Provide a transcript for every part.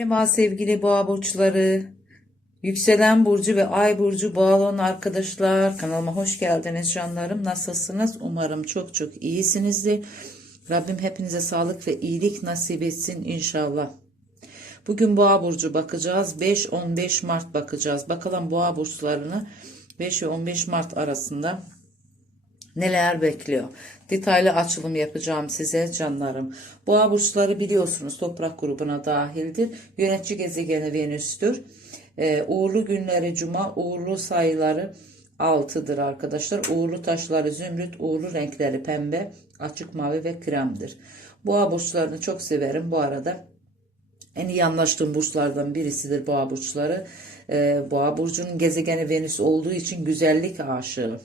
Merhaba sevgili boğa burçları. Yükselen burcu ve ay burcu boğa olan arkadaşlar kanalıma hoş geldiniz canlarım. Nasılsınız? Umarım çok çok iyisinizdir. Rabbim hepinize sağlık ve iyilik nasip etsin inşallah. Bugün boğa burcu bakacağız. 5-15 Mart bakacağız. Bakalım boğa burçlarını 5 ve 15 Mart arasında neler bekliyor? Detaylı açılım yapacağım size canlarım. Boğa burçları biliyorsunuz toprak grubuna dahildir. Yönetici gezegeni Venüs'tür. Ee, uğurlu günleri cuma, uğurlu sayıları 6'dır arkadaşlar. Uğurlu taşları zümrüt, uğurlu renkleri pembe, açık mavi ve kremdir. Boğa burçlarını çok severim bu arada. En iyi anlaştığım burçlardan birisidir boğa burçları. Ee, boğa burcunun gezegeni Venüs olduğu için güzellik aşığı.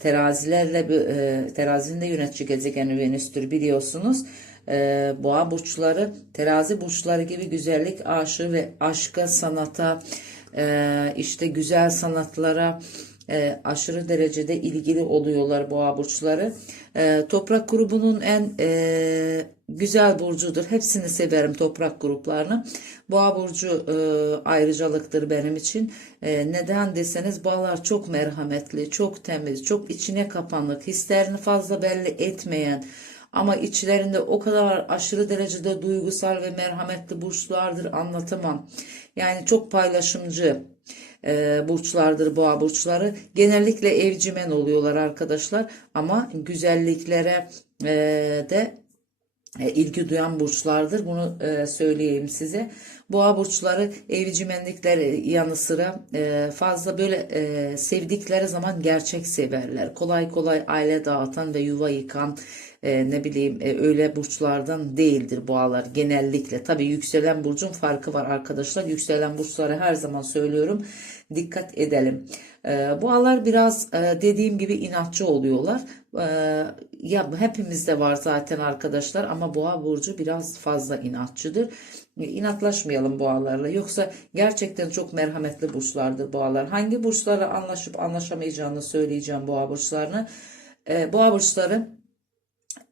Terazilerle e, terazinin de yönetici gezegeni Venüs'tür biliyorsunuz. E, boğa burçları terazi burçları gibi güzellik aşığı ve aşka, sanata, e, işte güzel sanatlara e, aşırı derecede ilgili oluyorlar boğa burçları. E, toprak grubunun en e, güzel burcudur. Hepsini severim toprak gruplarını. Boğa burcu e, ayrıcalıktır benim için. E, neden deseniz boğalar çok merhametli, çok temiz, çok içine kapanık, hislerini fazla belli etmeyen ama içlerinde o kadar aşırı derecede duygusal ve merhametli burçlardır anlatamam. Yani çok paylaşımcı e, burçlardır boğa burçları. Genellikle evcimen oluyorlar arkadaşlar ama güzelliklere e, de ilgi duyan burçlardır. Bunu e, söyleyeyim size. Boğa burçları evcimenlikler yanı sıra e, fazla böyle e, sevdikleri zaman gerçek severler. Kolay kolay aile dağıtan ve yuva yıkan e, ne bileyim e, öyle burçlardan değildir boğalar genellikle. Tabii yükselen burcun farkı var arkadaşlar. Yükselen burçları her zaman söylüyorum. Dikkat edelim. E, boğalar biraz e, dediğim gibi inatçı oluyorlar. E, ya hepimizde var zaten arkadaşlar ama boğa burcu biraz fazla inatçıdır. E, İnatlaşmayalım boğalarla. Yoksa gerçekten çok merhametli burçlardır boğalar. Hangi burçlara anlaşıp anlaşamayacağını söyleyeceğim boğa burçlarını. E, boğa burçları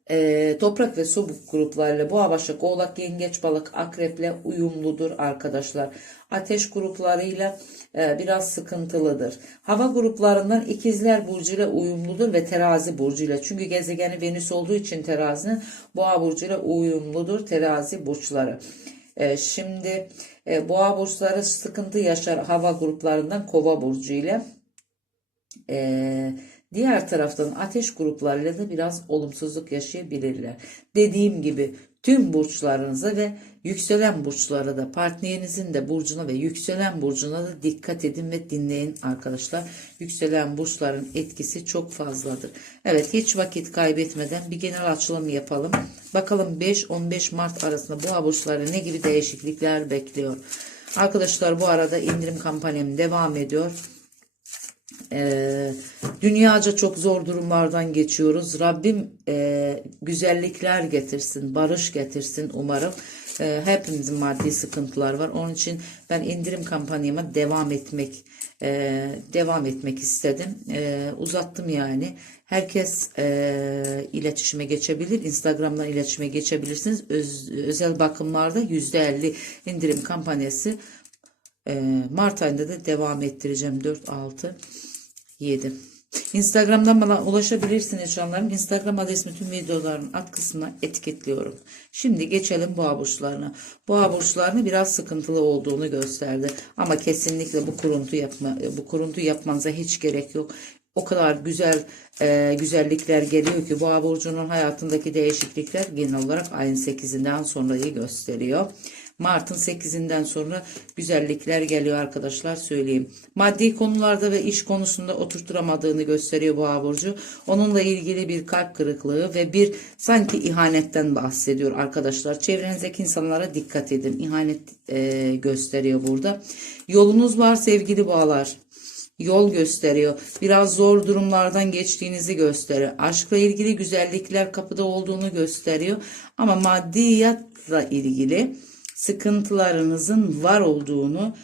e, toprak ve su gruplarıyla boğa başak oğlak yengeç balık akreple uyumludur arkadaşlar. Ateş gruplarıyla e, biraz sıkıntılıdır. Hava gruplarından ikizler burcuyla uyumludur ve terazi burcuyla. Çünkü gezegeni venüs olduğu için terazinin boğa burcuyla uyumludur terazi burçları. E, şimdi e, boğa burçları sıkıntı yaşar hava gruplarından kova burcu ile ee, diğer taraftan ateş gruplarıyla da biraz olumsuzluk yaşayabilirler. Dediğim gibi tüm burçlarınıza ve yükselen burçlara da partnerinizin de burcuna ve yükselen burcuna da dikkat edin ve dinleyin arkadaşlar. Yükselen burçların etkisi çok fazladır. Evet hiç vakit kaybetmeden bir genel açılım yapalım. Bakalım 5-15 Mart arasında bu burçları ne gibi değişiklikler bekliyor. Arkadaşlar bu arada indirim kampanyam devam ediyor. Ee, dünyaca çok zor durumlardan geçiyoruz. Rabbim e, güzellikler getirsin, barış getirsin umarım. Ee, hepimizin maddi sıkıntılar var. Onun için ben indirim kampanyama devam etmek e, devam etmek istedim. E, uzattım yani. Herkes e, iletişime geçebilir. Instagram'dan iletişime geçebilirsiniz. Öz- özel bakımlarda %50 indirim kampanyası e, Mart ayında da devam ettireceğim. 4, 6, 7. Instagram'dan bana ulaşabilirsiniz canlarım. Instagram adresimi tüm videoların alt kısmına etiketliyorum. Şimdi geçelim boğa burçlarına. Boğa burçlarını biraz sıkıntılı olduğunu gösterdi. Ama kesinlikle bu kuruntu yapma, bu kuruntu yapmanıza hiç gerek yok. O kadar güzel e, güzellikler geliyor ki boğa burcunun hayatındaki değişiklikler genel olarak ayın 8'inden sonrayı gösteriyor. Mart'ın 8'inden sonra güzellikler geliyor arkadaşlar söyleyeyim. Maddi konularda ve iş konusunda oturtturamadığını gösteriyor Boğa burcu. Onunla ilgili bir kalp kırıklığı ve bir sanki ihanetten bahsediyor arkadaşlar. Çevrenizdeki insanlara dikkat edin. İhanet e, gösteriyor burada. Yolunuz var sevgili Boğalar yol gösteriyor. Biraz zor durumlardan geçtiğinizi gösteriyor. Aşkla ilgili güzellikler kapıda olduğunu gösteriyor. Ama maddiyatla ilgili sıkıntılarınızın var olduğunu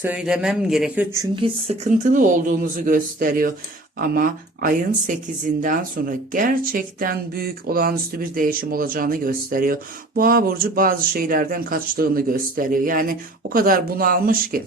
söylemem gerekiyor. Çünkü sıkıntılı olduğunuzu gösteriyor. Ama ayın 8'inden sonra gerçekten büyük olağanüstü bir değişim olacağını gösteriyor. Boğa burcu bazı şeylerden kaçtığını gösteriyor. Yani o kadar bunalmış ki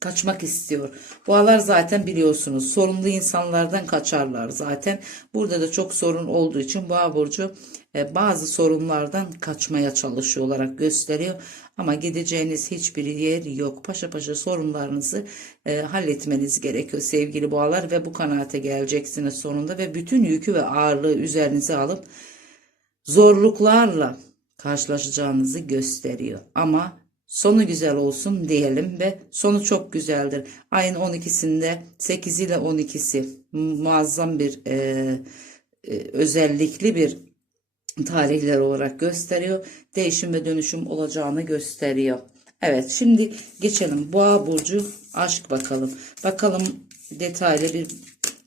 kaçmak istiyor. Boğalar zaten biliyorsunuz sorunlu insanlardan kaçarlar zaten. Burada da çok sorun olduğu için boğa burcu e, bazı sorunlardan kaçmaya çalışıyor olarak gösteriyor. Ama gideceğiniz hiçbir yer yok. Paşa paşa sorunlarınızı e, halletmeniz gerekiyor sevgili boğalar ve bu kanaate geleceksiniz sonunda ve bütün yükü ve ağırlığı üzerinize alıp zorluklarla karşılaşacağınızı gösteriyor. Ama sonu güzel olsun diyelim ve sonu çok güzeldir. Ayın 12'sinde 8 ile 12'si muazzam bir e, e, özellikli bir tarihler olarak gösteriyor. Değişim ve dönüşüm olacağını gösteriyor. Evet şimdi geçelim. Boğa burcu aşk bakalım. Bakalım detaylı bir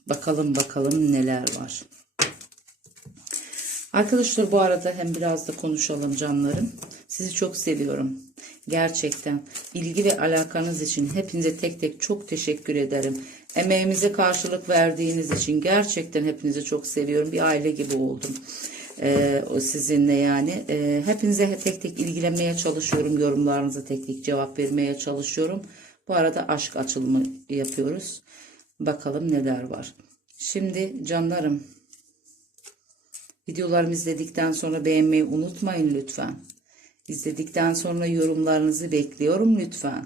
bakalım bakalım neler var. Arkadaşlar bu arada hem biraz da konuşalım canlarım. Sizi çok seviyorum. Gerçekten ilgi ve alakanız için hepinize tek tek çok teşekkür ederim. Emeğimize karşılık verdiğiniz için gerçekten hepinizi çok seviyorum. Bir aile gibi oldum. Ee, sizinle yani. Ee, hepinize tek tek ilgilenmeye çalışıyorum. Yorumlarınıza tek tek cevap vermeye çalışıyorum. Bu arada aşk açılımı yapıyoruz. Bakalım neler var. Şimdi canlarım Videolarımı izledikten sonra beğenmeyi unutmayın lütfen. İzledikten sonra yorumlarınızı bekliyorum lütfen.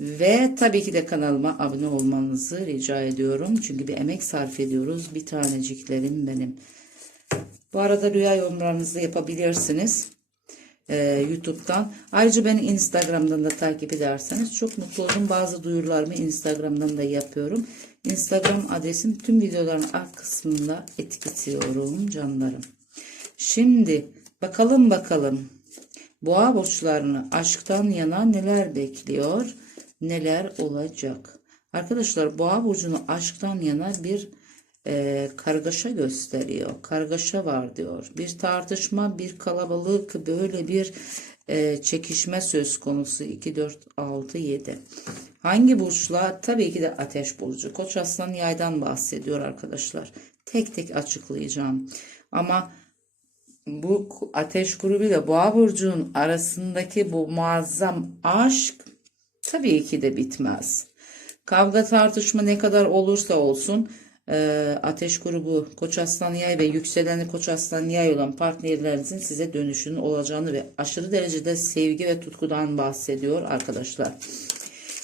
Ve tabii ki de kanalıma abone olmanızı rica ediyorum. Çünkü bir emek sarf ediyoruz. Bir taneciklerim benim. Bu arada rüya yorumlarınızı yapabilirsiniz. Ee, YouTube'dan. Ayrıca beni Instagram'dan da takip ederseniz çok mutlu olurum. Bazı duyurularımı Instagram'dan da yapıyorum. Instagram adresim tüm videoların alt kısmında etiketiyorum canlarım. Şimdi bakalım bakalım boğa burçlarını aşktan yana neler bekliyor, neler olacak. Arkadaşlar boğa burcunu aşktan yana bir e, kargaşa gösteriyor. Kargaşa var diyor. Bir tartışma, bir kalabalık, böyle bir e, çekişme söz konusu. 2, 4, 6, 7. Hangi burçla? Tabii ki de ateş burcu. Koç aslan yaydan bahsediyor arkadaşlar. Tek tek açıklayacağım. Ama bu ateş grubuyla boğa burcunun arasındaki bu muazzam aşk tabii ki de bitmez. Kavga tartışma ne kadar olursa olsun e, ateş grubu Koç Aslan Yay ve yükseleni Koç Aslan Yay olan partnerlerinizin size dönüşünün olacağını ve aşırı derecede sevgi ve tutkudan bahsediyor arkadaşlar.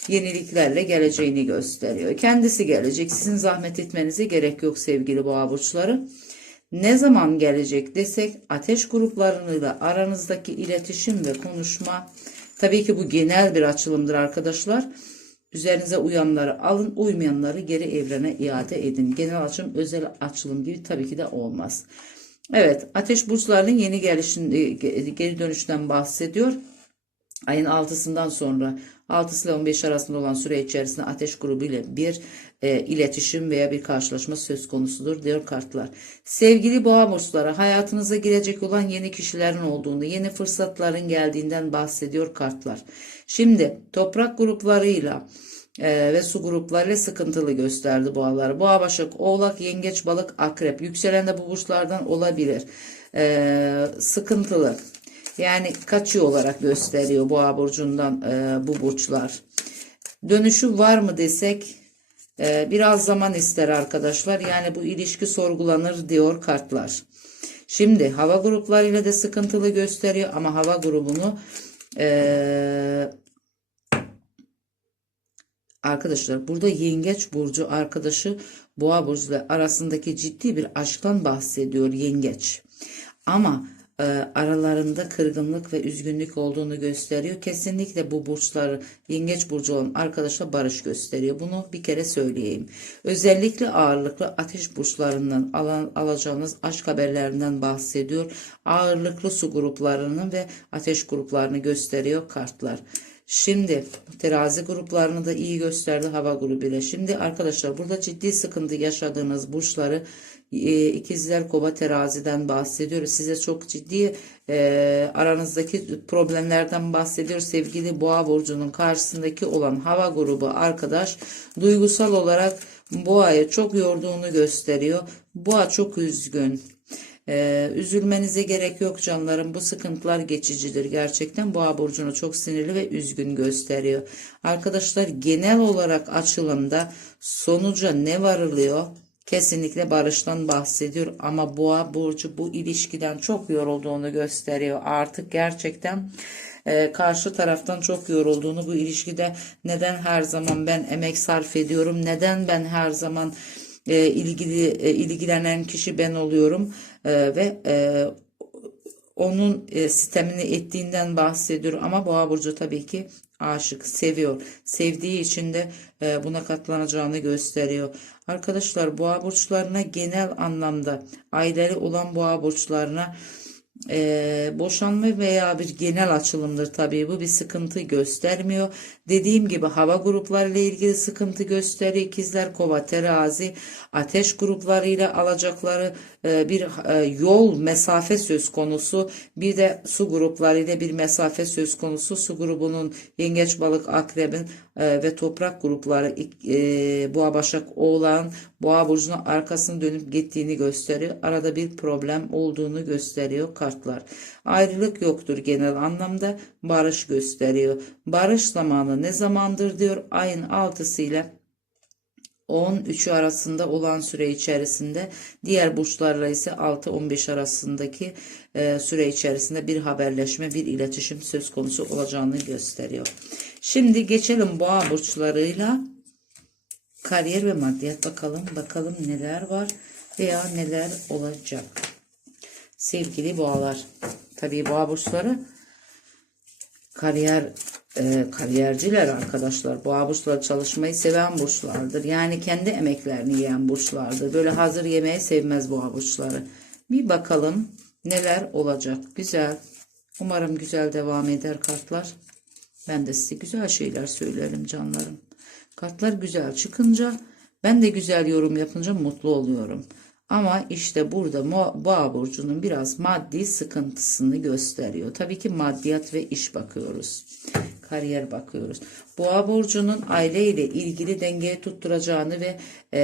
Yeniliklerle geleceğini gösteriyor. Kendisi gelecek. Sizin zahmet etmenize gerek yok sevgili boğa burçları. Ne zaman gelecek desek ateş gruplarıyla aranızdaki iletişim ve konuşma tabii ki bu genel bir açılımdır arkadaşlar. Üzerinize uyanları alın, uymayanları geri evrene iade edin. Genel açılım özel açılım gibi tabii ki de olmaz. Evet, ateş burçlarının yeni gelişin, e, geri dönüşten bahsediyor. Ayın 6'sından sonra 6 ile 15 arasında olan süre içerisinde ateş grubu ile bir e, iletişim veya bir karşılaşma söz konusudur diyor kartlar. Sevgili boğa burçları hayatınıza girecek olan yeni kişilerin olduğunu, yeni fırsatların geldiğinden bahsediyor kartlar. Şimdi toprak gruplarıyla e, ve su gruplarıyla sıkıntılı gösterdi boğalar. Boğa, başak, oğlak, yengeç, balık, akrep. Yükselen de bu burçlardan olabilir. E, sıkıntılı. Yani kaçıyor olarak gösteriyor boğa burcundan e, bu burçlar. Dönüşü var mı desek e, biraz zaman ister arkadaşlar. Yani bu ilişki sorgulanır diyor kartlar. Şimdi hava gruplarıyla da sıkıntılı gösteriyor ama hava grubunu e, arkadaşlar burada yengeç burcu arkadaşı boğa burcu arasındaki ciddi bir aşktan bahsediyor yengeç. Ama aralarında kırgınlık ve üzgünlük olduğunu gösteriyor. Kesinlikle bu burçları yengeç burcu olan arkadaşla barış gösteriyor. Bunu bir kere söyleyeyim. Özellikle ağırlıklı ateş burçlarından alan, alacağınız aşk haberlerinden bahsediyor. Ağırlıklı su gruplarının ve ateş gruplarını gösteriyor kartlar. Şimdi terazi gruplarını da iyi gösterdi hava grubuyla. Şimdi arkadaşlar burada ciddi sıkıntı yaşadığınız burçları e, ikizler kova teraziden bahsediyoruz. Size çok ciddi e, aranızdaki problemlerden bahsediyor. Sevgili boğa burcunun karşısındaki olan hava grubu arkadaş duygusal olarak boğayı çok yorduğunu gösteriyor. Boğa çok üzgün. Ee, üzülmenize gerek yok canlarım. Bu sıkıntılar geçicidir. Gerçekten boğa burcunu çok sinirli ve üzgün gösteriyor. Arkadaşlar genel olarak açılımda sonuca ne varılıyor? Kesinlikle barıştan bahsediyor ama boğa burcu bu ilişkiden çok yorulduğunu gösteriyor. Artık gerçekten e, karşı taraftan çok yorulduğunu bu ilişkide neden her zaman ben emek sarf ediyorum? Neden ben her zaman e, ilgili e, ilgilenen kişi ben oluyorum E, ve e, onun e, sistemini ettiğinden bahsediyor ama Boğa burcu tabii ki aşık, seviyor. Sevdiği için de e, buna katlanacağını gösteriyor. Arkadaşlar Boğa burçlarına genel anlamda aileli olan Boğa burçlarına e, boşanma veya bir genel açılımdır tabii bu bir sıkıntı göstermiyor. Dediğim gibi hava grupları ile ilgili sıkıntı gösteriyor. İkizler, kova, terazi, ateş gruplarıyla alacakları bir e, yol mesafe söz konusu. Bir de su gruplarıyla bir mesafe söz konusu. Su grubunun yengeç, balık, akrebin e, ve toprak grupları e, boğa, başak, oğlan, boğa burcuna arkasını dönüp gittiğini gösteriyor. Arada bir problem olduğunu gösteriyor kartlar. Ayrılık yoktur genel anlamda barış gösteriyor. Barış zamanı ne zamandır diyor ayın 6'sı ile 13'ü arasında olan süre içerisinde diğer burçlarla ise 6-15 arasındaki e, süre içerisinde bir haberleşme bir iletişim söz konusu olacağını gösteriyor. Şimdi geçelim boğa burçlarıyla kariyer ve maddiyat bakalım bakalım neler var veya neler olacak. Sevgili boğalar tabii boğa burçları kariyer e, kariyerciler arkadaşlar. Boğa burçları çalışmayı seven burçlardır. Yani kendi emeklerini yiyen burçlardır. Böyle hazır yemeği sevmez boğa burçları. Bir bakalım neler olacak. Güzel. Umarım güzel devam eder kartlar. Ben de size güzel şeyler söylerim canlarım. Kartlar güzel çıkınca ben de güzel yorum yapınca mutlu oluyorum. Ama işte burada boğa burcunun biraz maddi sıkıntısını gösteriyor. Tabii ki maddiyat ve iş bakıyoruz. Kariyer bakıyoruz. Boğa burcunun aileyle ilgili dengeyi tutturacağını ve e,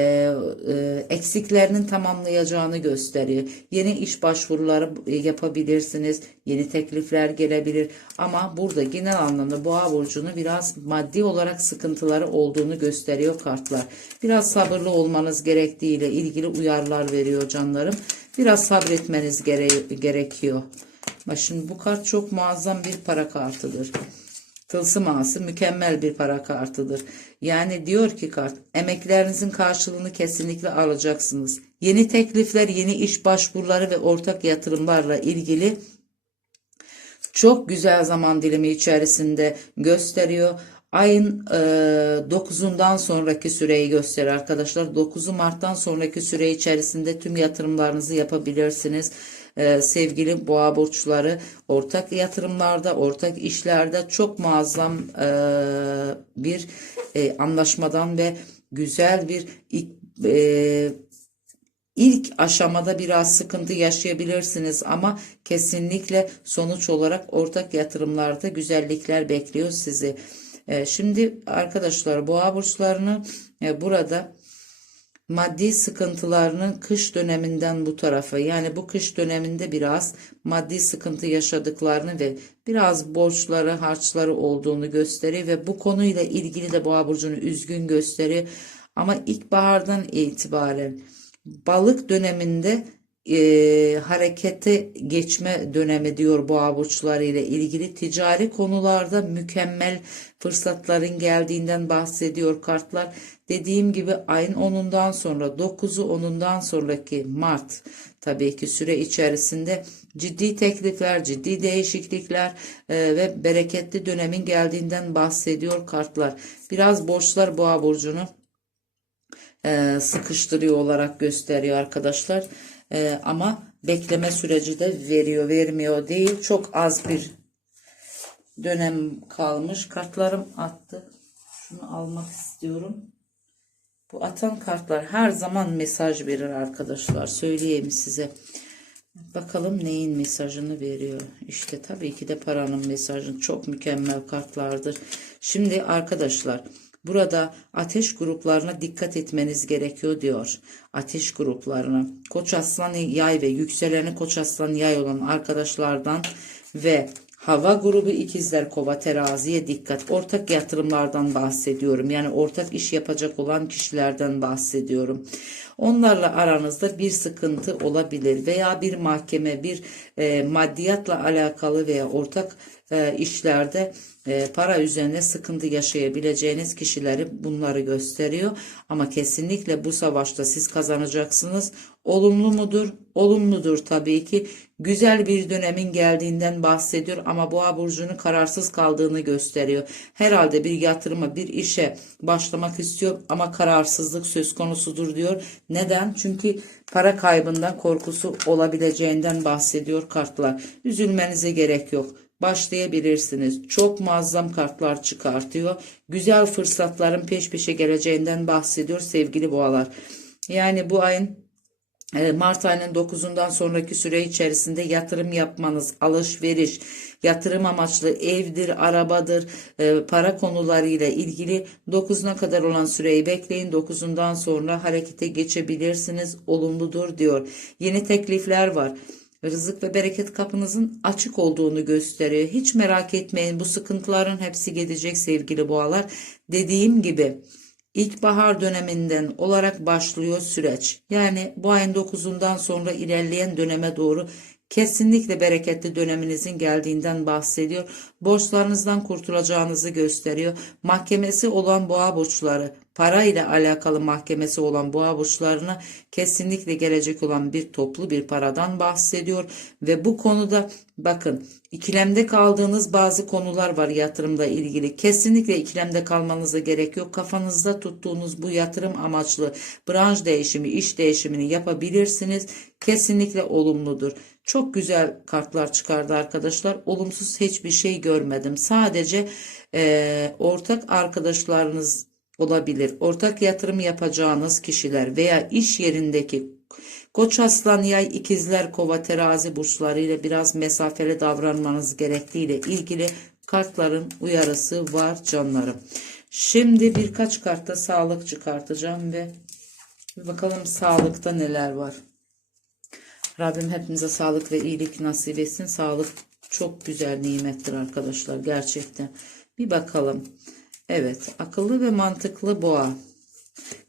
e, eksiklerinin tamamlayacağını gösteriyor. Yeni iş başvuruları yapabilirsiniz. Yeni teklifler gelebilir. Ama burada genel anlamda boğa burcunu biraz maddi olarak sıkıntıları olduğunu gösteriyor kartlar. Biraz sabırlı olmanız gerektiğiyle ilgili uyarılar veriyor canlarım. Biraz sabretmeniz gere- gerekiyor. Bak şimdi bu kart çok muazzam bir para kartıdır. Tılsım ağası mükemmel bir para kartıdır. Yani diyor ki kart emeklerinizin karşılığını kesinlikle alacaksınız. Yeni teklifler, yeni iş başvuruları ve ortak yatırımlarla ilgili çok güzel zaman dilimi içerisinde gösteriyor. Ayın e, 9'undan sonraki süreyi gösterir arkadaşlar. 9 Mart'tan sonraki süre içerisinde tüm yatırımlarınızı yapabilirsiniz. E, sevgili boğa burçları ortak yatırımlarda, ortak işlerde çok muazzam e, bir e, anlaşmadan ve güzel bir e, İlk aşamada biraz sıkıntı yaşayabilirsiniz ama kesinlikle sonuç olarak ortak yatırımlarda güzellikler bekliyor sizi. E, Şimdi arkadaşlar boğa burçlarını e, burada maddi sıkıntılarının kış döneminden bu tarafa yani bu kış döneminde biraz maddi sıkıntı yaşadıklarını ve biraz borçları harçları olduğunu gösteriyor ve bu konuyla ilgili de boğa burcunu üzgün gösteriyor ama ilkbahardan itibaren balık döneminde e, harekete geçme dönemi diyor boğa burçları ile ilgili ticari konularda mükemmel fırsatların geldiğinden bahsediyor kartlar. Dediğim gibi ayın 10'undan sonra 9'u 10'undan sonraki Mart tabii ki süre içerisinde ciddi teklifler, ciddi değişiklikler e, ve bereketli dönemin geldiğinden bahsediyor kartlar. Biraz borçlar boğa burcunu e, sıkıştırıyor olarak gösteriyor arkadaşlar. E, ama bekleme süreci de veriyor, vermiyor değil. Çok az bir dönem kalmış. Kartlarım attı. Şunu almak istiyorum. Bu atan kartlar her zaman mesaj verir arkadaşlar. Söyleyeyim size. Bakalım neyin mesajını veriyor. İşte tabii ki de paranın mesajını çok mükemmel kartlardır. Şimdi arkadaşlar Burada ateş gruplarına dikkat etmeniz gerekiyor diyor. Ateş gruplarına. Koç aslan yay ve yükseleni koç aslan yay olan arkadaşlardan ve hava grubu ikizler kova teraziye dikkat. Ortak yatırımlardan bahsediyorum. Yani ortak iş yapacak olan kişilerden bahsediyorum. Onlarla aranızda bir sıkıntı olabilir veya bir mahkeme, bir e, maddiyatla alakalı veya ortak e, işlerde e, para üzerine sıkıntı yaşayabileceğiniz kişileri bunları gösteriyor. Ama kesinlikle bu savaşta siz kazanacaksınız. Olumlu mudur? Olumludur tabii ki. Güzel bir dönemin geldiğinden bahsediyor ama boğa burcunun kararsız kaldığını gösteriyor. Herhalde bir yatırıma, bir işe başlamak istiyor ama kararsızlık söz konusudur diyor. Neden? Çünkü para kaybından korkusu olabileceğinden bahsediyor kartlar. Üzülmenize gerek yok başlayabilirsiniz. Çok muazzam kartlar çıkartıyor. Güzel fırsatların peş peşe geleceğinden bahsediyor sevgili boğalar. Yani bu ayın e, Mart ayının 9'undan sonraki süre içerisinde yatırım yapmanız, alışveriş, yatırım amaçlı evdir, arabadır, e, para konularıyla ilgili 9'una kadar olan süreyi bekleyin. 9'undan sonra harekete geçebilirsiniz. Olumludur diyor. Yeni teklifler var rızık ve bereket kapınızın açık olduğunu gösteriyor. Hiç merak etmeyin bu sıkıntıların hepsi gidecek sevgili boğalar. Dediğim gibi ilkbahar döneminden olarak başlıyor süreç. Yani bu ayın 9'undan sonra ilerleyen döneme doğru kesinlikle bereketli döneminizin geldiğinden bahsediyor. Borçlarınızdan kurtulacağınızı gösteriyor. Mahkemesi olan boğa burçları, para ile alakalı mahkemesi olan boğa burçlarına kesinlikle gelecek olan bir toplu bir paradan bahsediyor ve bu konuda bakın ikilemde kaldığınız bazı konular var yatırımla ilgili. Kesinlikle ikilemde kalmanıza gerek yok. Kafanızda tuttuğunuz bu yatırım amaçlı branş değişimi, iş değişimini yapabilirsiniz. Kesinlikle olumludur. Çok güzel kartlar çıkardı arkadaşlar. Olumsuz hiçbir şey görmedim. Sadece e, ortak arkadaşlarınız olabilir. Ortak yatırım yapacağınız kişiler veya iş yerindeki Koç aslan yay ikizler kova terazi burçlarıyla biraz mesafeli davranmanız gerektiğiyle ilgili kartların uyarısı var canlarım. Şimdi birkaç kartta sağlık çıkartacağım ve bakalım sağlıkta neler var. Rabbim hepimize sağlık ve iyilik nasip etsin. Sağlık çok güzel nimettir arkadaşlar gerçekten. Bir bakalım. Evet akıllı ve mantıklı boğa.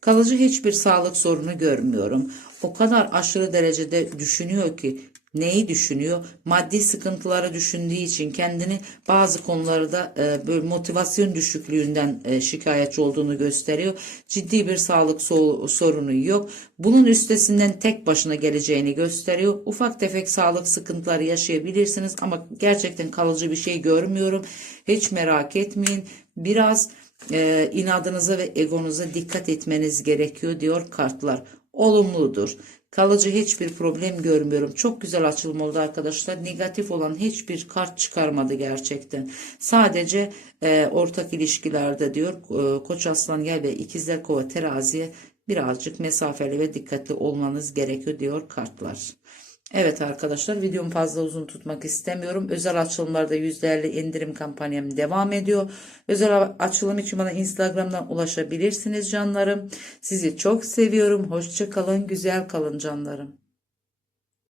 Kalıcı hiçbir sağlık sorunu görmüyorum. O kadar aşırı derecede düşünüyor ki neyi düşünüyor? Maddi sıkıntıları düşündüğü için kendini bazı konularda e, böyle motivasyon düşüklüğünden e, şikayetçi olduğunu gösteriyor. Ciddi bir sağlık so- sorunu yok. Bunun üstesinden tek başına geleceğini gösteriyor. Ufak tefek sağlık sıkıntıları yaşayabilirsiniz ama gerçekten kalıcı bir şey görmüyorum. Hiç merak etmeyin. Biraz e, inadınıza ve egonuza dikkat etmeniz gerekiyor diyor kartlar. Olumludur. Kalıcı hiçbir problem görmüyorum. Çok güzel açılım oldu arkadaşlar. Negatif olan hiçbir kart çıkarmadı gerçekten. Sadece e, ortak ilişkilerde diyor e, Koç Aslan Yay ve İkizler Kova Teraziye birazcık mesafeli ve dikkatli olmanız gerekiyor diyor kartlar. Evet arkadaşlar videomu fazla uzun tutmak istemiyorum. Özel açılımlarda yüzlerle indirim kampanyam devam ediyor. Özel açılım için bana Instagram'dan ulaşabilirsiniz canlarım. Sizi çok seviyorum. Hoşça kalın, güzel kalın canlarım.